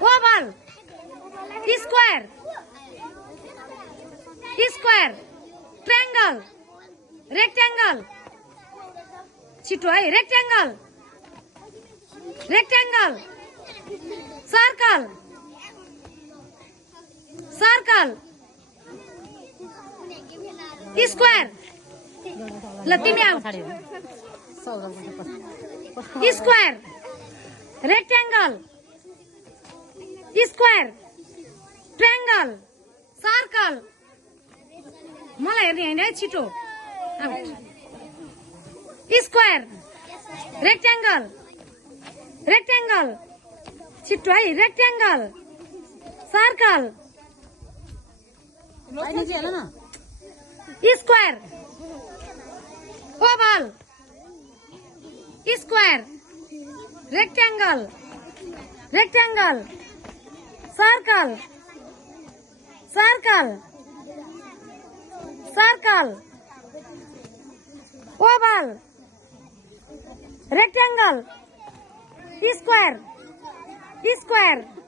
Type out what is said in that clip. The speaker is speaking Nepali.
oval, square, square, triangle, rectangle, छिटो है rectangle, rectangle, circle, circle, square, ल तिमी आऊ square, rectangle, square, triangle, circle, मलाई हेर्ने हैन है छिटो आउट square, rectangle, rectangle, छिटो है rectangle, circle, square, oval, square, rectangle, rectangle, circle, circle, circle, oval, rectangle, square, square.